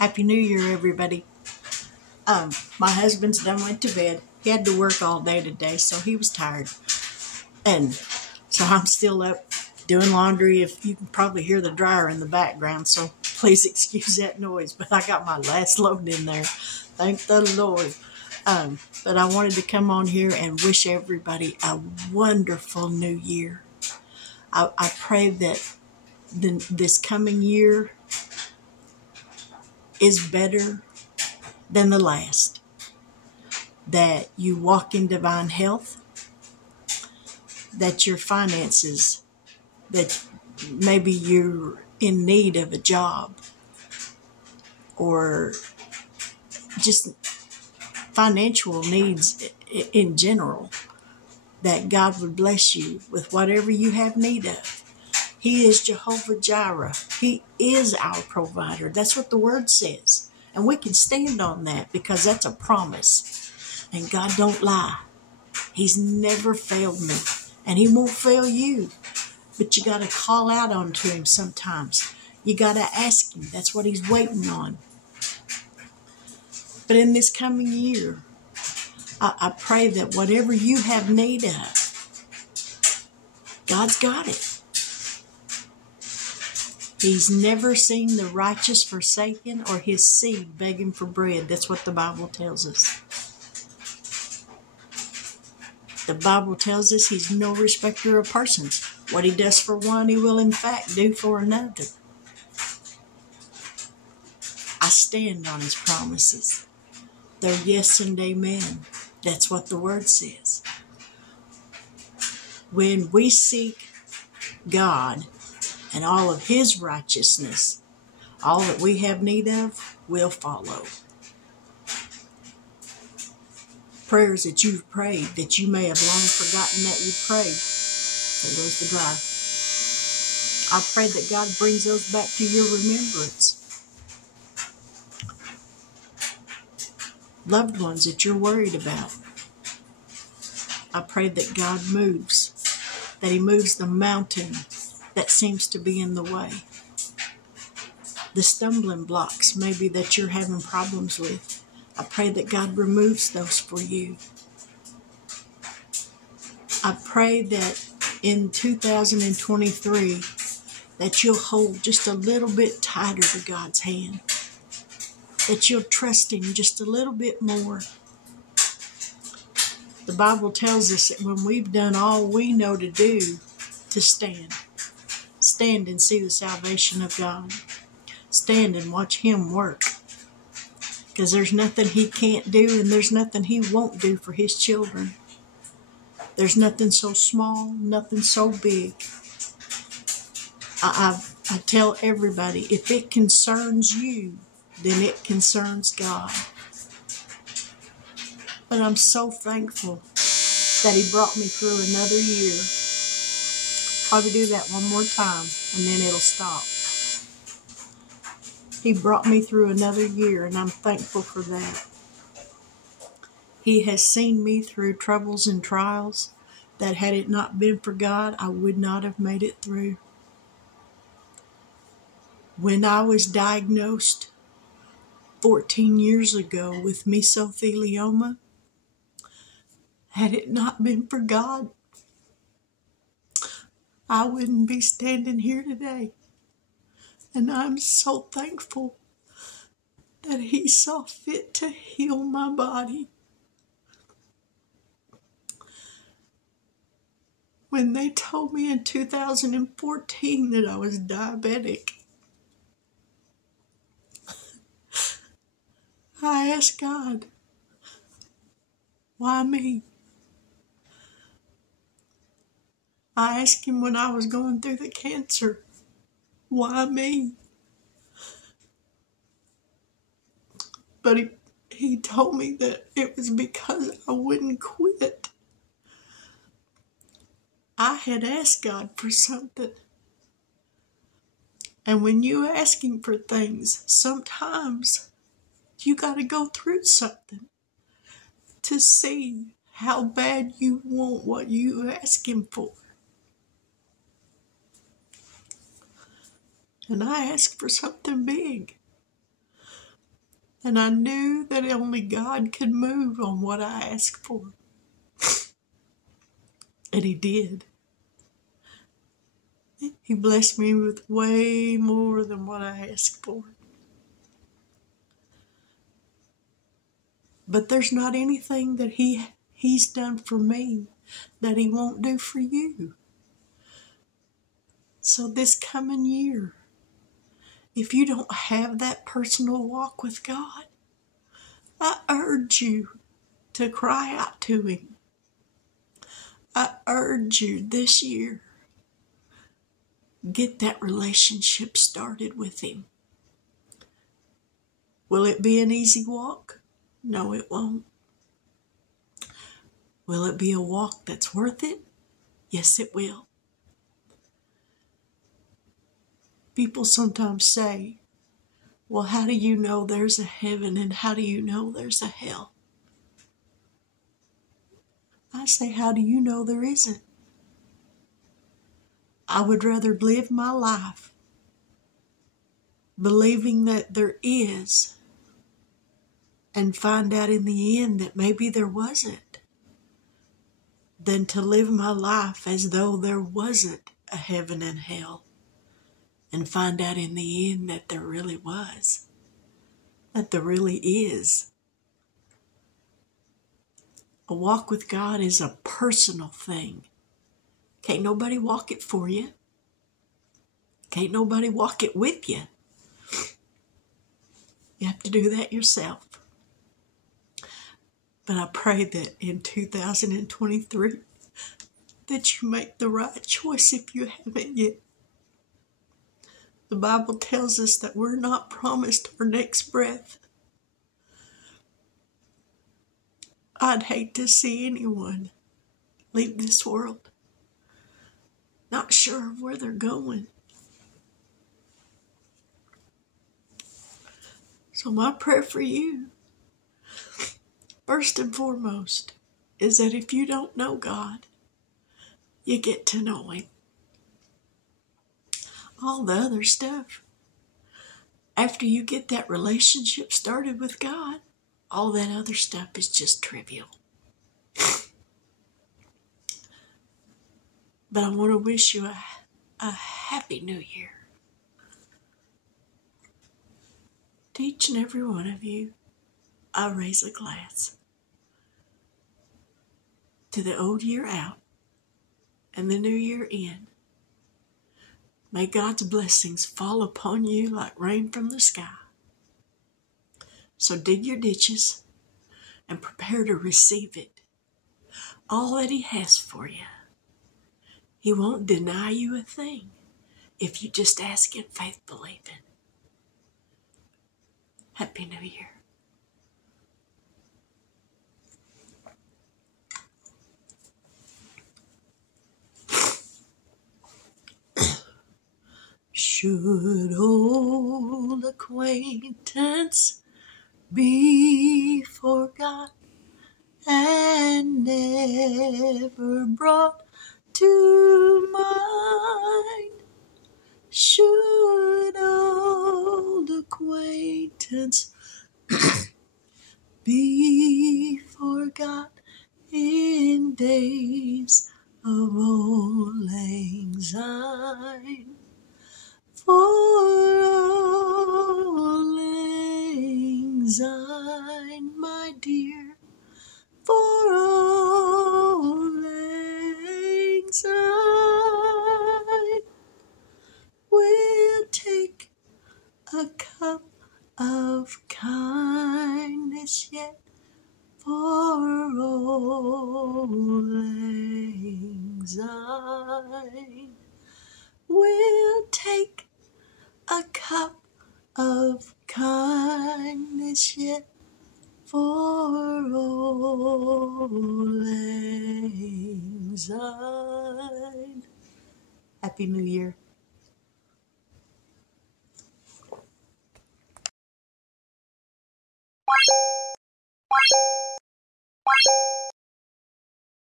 Happy New Year, everybody. My husband's done went to bed. He had to work all day today, so he was tired. And so I'm still up doing laundry. If you can probably hear the dryer in the background, so please excuse that noise. But I got my last load in there. Thank the Lord. But I wanted to come on here and wish everybody a wonderful new year. I pray that this coming year is better than the last. That you walk in divine health. That your finances, that maybe you're in need of a job or just financial needs in general, that God would bless you with whatever you have need of. He is Jehovah Jireh. He is our provider. That's what the word says. And we can stand on that because that's a promise. And God don't lie. He's never failed me. And he won't fail you. But you got to call out onto him sometimes. You got to ask him. That's what he's waiting on. But in this coming year, I pray that whatever you have need of, God's got it. He's never seen the righteous forsaken or his seed begging for bread. That's what the Bible tells us. The Bible tells us he's no respecter of persons. What he does for one, he will in fact do for another. I stand on his promises. They're yes and amen. That's what the word says. When we seek God and all of his righteousness, all that we have need of will follow. Prayers that you've prayed that you may have long forgotten that you prayed. There goes the dryer. I pray that God brings those back to your remembrance. Loved ones that you're worried about. I pray that God moves. That he moves the mountain that seems to be in the way. The stumbling blocks maybe that you're having problems with. I pray that God removes those for you. I pray that in 2023 that you'll hold just a little bit tighter to God's hand. That you'll trust him just a little bit more. The Bible tells us that when we've done all we know to do, to stand. Stand and see the salvation of God. Stand and watch him work. Because there's nothing he can't do and there's nothing he won't do for his children. There's nothing so small, nothing so big. I tell everybody, if it concerns you, then it concerns God. But I'm so thankful that he brought me through another year. Probably do that one more time and then it'll stop. He brought me through another year, and I'm thankful for that. He has seen me through troubles and trials that had it not been for God, I would not have made it through. When I was diagnosed 14 years ago with mesothelioma, had it not been for God, I wouldn't be standing here today. And I'm so thankful that he saw fit to heal my body. When they told me in 2014 that I was diabetic, I asked God, why me? I asked him when I was going through the cancer, why me? But he told me that it was because I wouldn't quit. I had asked God for something. And when you ask him for things, sometimes you got to go through something to see how bad you want what you ask him for. And I asked for something big. And I knew that only God could move on what I asked for. And He did. He blessed me with way more than what I asked for. But there's not anything that He's done for me that He won't do for you. So this coming year, if you don't have that personal walk with God, I urge you to cry out to Him. I urge you this year, get that relationship started with Him. Will it be an easy walk? No, it won't. Will it be a walk that's worth it? Yes, it will. People sometimes say, well, how do you know there's a heaven and how do you know there's a hell? I say, how do you know there isn't? I would rather live my life believing that there is and find out in the end that maybe there wasn't, than to live my life as though there wasn't a heaven and hell and find out in the end that there really was, that there really is. A walk with God is a personal thing. Can't nobody walk it for you. Can't nobody walk it with you. You have to do that yourself. But I pray that in 2023 that you make the right choice if you haven't yet. The Bible tells us that we're not promised our next breath. I'd hate to see anyone leave this world not sure of where they're going. So my prayer for you, first and foremost, is that if you don't know God, you get to know Him. All the other stuff, after you get that relationship started with God, all that other stuff is just trivial. But I want to wish you a happy new year. To each and every one of you, I raise a glass to the old year out and the new year in. May God's blessings fall upon you like rain from the sky. So dig your ditches and prepare to receive it. All that He has for you. He won't deny you a thing if you just ask in faith, believing. Happy New Year. Should old acquaintance be forgot and never brought to mind? Should old acquaintance be forgot in days of old lang syne? For old lang syne, my dear, for old lang syne, we'll take a cup of kindness yet. For old lang syne, we'll take a cup of kindness yet. For old lang syne. Happy New Year.